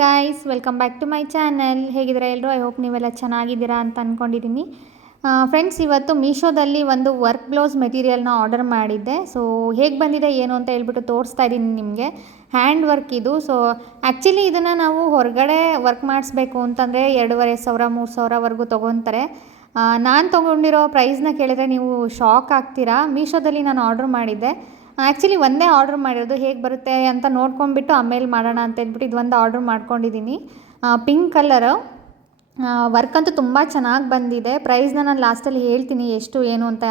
Guys welcome back to my channel ಹೇಗಿದ್ದೀರಾ ಎಲ್ಲರೂ I hope ನೀವೆಲ್ಲ ಚೆನ್ನಾಗಿದ್ದೀರಾ ಅಂತ ಅಂದ್ಕೊಂಡಿದ್ದೀನಿ ಫ್ರೆಂಡ್ಸ್ ಇವತ್ತು ಮೀಶೋದಲ್ಲಿ ಒಂದು ವರ್ಕ್ ಬ್ಲೌಸ್ ಮೆಟೀರಿಯಲ್ನ ಆರ್ಡರ್ ಮಾಡಿದ್ದೆ. ಸೊ ಹೇಗೆ ಬಂದಿದೆ, ಏನು ಅಂತ ಹೇಳ್ಬಿಟ್ಟು ತೋರಿಸ್ತಾ ಇದ್ದೀನಿ ನಿಮಗೆ. ಹ್ಯಾಂಡ್ ವರ್ಕ್ ಇದು. ಸೊ ಆ್ಯಕ್ಚುಲಿ ಇದನ್ನು ನಾವು ಹೊರಗಡೆ ವರ್ಕ್ ಮಾಡಿಸ್ಬೇಕು ಅಂತಂದರೆ ಎರಡೂವರೆ ಸಾವಿರ, ಮೂರು ಸಾವಿರವರೆಗೂ ತೊಗೊತಾರೆ. ನಾನು ತೊಗೊಂಡಿರೋ ಪ್ರೈಸ್ನ ಕೇಳಿದರೆ ನೀವು ಶಾಕ್ ಆಗ್ತೀರಾ. ಮೀಶೋದಲ್ಲಿ ನಾನು ಆರ್ಡರ್ ಮಾಡಿದ್ದೆ. ಆ್ಯಕ್ಚುಲಿ ಒಂದೇ ಆರ್ಡ್ರ್ ಮಾಡಿರೋದು. ಹೇಗೆ ಬರುತ್ತೆ ಅಂತ ನೋಡ್ಕೊಂಡ್ಬಿಟ್ಟು ಆಮೇಲೆ ಮಾಡೋಣ ಅಂತ ಇದು ಒಂದು ಆರ್ಡ್ರ್ ಮಾಡ್ಕೊಂಡಿದ್ದೀನಿ ಪಿಂಕ್ ಕಲರು ವರ್ಕ್ ಅಂತೂ ತುಂಬ ಚೆನ್ನಾಗಿ ಬಂದಿದೆ. ಪ್ರೈಸ್ನ ನಾನು ಲಾಸ್ಟಲ್ಲಿ ಹೇಳ್ತೀನಿ ಎಷ್ಟು, ಏನು ಅಂತ.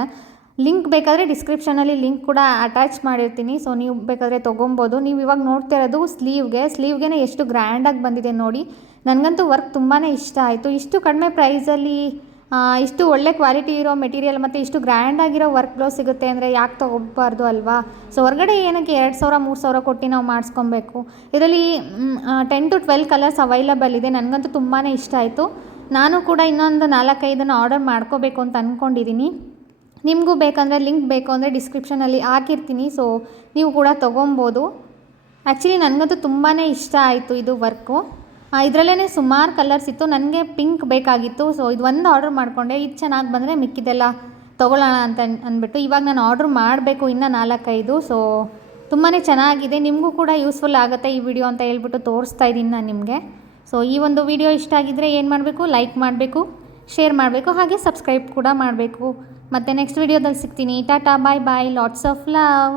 ಲಿಂಕ್ ಬೇಕಾದರೆ ಡಿಸ್ಕ್ರಿಪ್ಷನಲ್ಲಿ ಲಿಂಕ್ ಕೂಡ ಅಟ್ಯಾಚ್ ಮಾಡಿರ್ತೀನಿ. ಸೊ ನೀವು ಬೇಕಾದರೆ ತೊಗೊಬೋದು. ನೀವು ಇವಾಗ ನೋಡ್ತಾ ಇರೋದು ಸ್ಲೀವ್ಗೆ ಸ್ಲೀವ್ಗೆ ಎಷ್ಟು ಗ್ರ್ಯಾಂಡಾಗಿ ಬಂದಿದೆ ನೋಡಿ. ನನಗಂತೂ ವರ್ಕ್ ತುಂಬಾ ಇಷ್ಟ ಆಯಿತು. ಇಷ್ಟು ಕಡಿಮೆ ಪ್ರೈಸಲ್ಲಿ ಇಷ್ಟು ಒಳ್ಳೆ ಕ್ವಾಲಿಟಿ ಇರೋ ಮೆಟೀರಿಯಲ್ ಮತ್ತು ಇಷ್ಟು ಗ್ರ್ಯಾಂಡ್ ಆಗಿರೋ ವರ್ಕ್ ಬ್ಲೌಸ್ ಸಿಗುತ್ತೆ ಅಂದರೆ ಯಾಕೆ ತೊಗೋಬಾರ್ದು ಅಲ್ವಾ? ಸೊ ಹೊರಗಡೆ ಏನಕ್ಕೆ ಎರಡು ಸಾವಿರ, ಮೂರು ಸಾವಿರ ಕೊಟ್ಟು ನಾವು ಮಾಡಿಸ್ಕೊಬೇಕು. ಇದರಲ್ಲಿ ten to twelve colours available ಇದೆ. ನನಗಂತೂ ತುಂಬಾ ಇಷ್ಟ ಆಯಿತು. ನಾನು ಕೂಡ ಇನ್ನೊಂದು ನಾಲ್ಕೈದನ್ನು ಆರ್ಡರ್ ಮಾಡ್ಕೋಬೇಕು ಅಂತ ಅಂದ್ಕೊಂಡಿದ್ದೀನಿ ನಿಮಗೂ ಬೇಕಂದರೆ ಲಿಂಕ್ ಬೇಕು ಅಂದರೆ ಡಿಸ್ಕ್ರಿಪ್ಷನಲ್ಲಿ ಹಾಕಿರ್ತೀನಿ. ಸೊ ನೀವು ಕೂಡ ತೊಗೊಬೋದು. ಆ್ಯಕ್ಚುಲಿ ನನಗಂತೂ ತುಂಬಾ ಇಷ್ಟ ಆಯಿತು ಇದು ವರ್ಕು ಇದರಲ್ಲೇ ಸುಮಾರು ಕಲರ್ಸ್ ಇತ್ತು. ನನಗೆ ಪಿಂಕ್ ಬೇಕಾಗಿತ್ತು. ಸೊ ಇದು ಒಂದು ಆರ್ಡ್ರ್ ಮಾಡಿಕೊಂಡೆ. ಇದು ಚೆನ್ನಾಗಿ ಬಂದರೆ ಮಿಕ್ಕಿದೆಲ್ಲ ತೊಗೊಳ್ಳೋಣ ಅಂತ ಅಂದ್ಬಿಟ್ಟು ಇವಾಗ ನಾನು ಆರ್ಡ್ರ್ ಮಾಡಬೇಕು ಇನ್ನೂ ನಾಲ್ಕೈದು. ಸೊ ತುಂಬಾ ಚೆನ್ನಾಗಿದೆ. ನಿಮಗೂ ಕೂಡ ಯೂಸ್ಫುಲ್ ಆಗುತ್ತೆ ಈ ವಿಡಿಯೋ ಅಂತ ಹೇಳ್ಬಿಟ್ಟು ತೋರಿಸ್ತಾ ಇದ್ದೀನಿ ನಾನು ನಿಮಗೆ. ಸೊ ಈ ಒಂದು ವಿಡಿಯೋ ಇಷ್ಟ ಆಗಿದ್ದರೆ ಏನು ಮಾಡಬೇಕು? ಲೈಕ್ ಮಾಡಬೇಕು ಶೇರ್ ಮಾಡಬೇಕು, ಹಾಗೆ ಸಬ್ಸ್ಕ್ರೈಬ್ ಕೂಡ ಮಾಡಬೇಕು. ಮತ್ತು ನೆಕ್ಸ್ಟ್ ವಿಡಿಯೋದಲ್ಲಿ ಸಿಗ್ತೀನಿ. Tata bye bye lots of love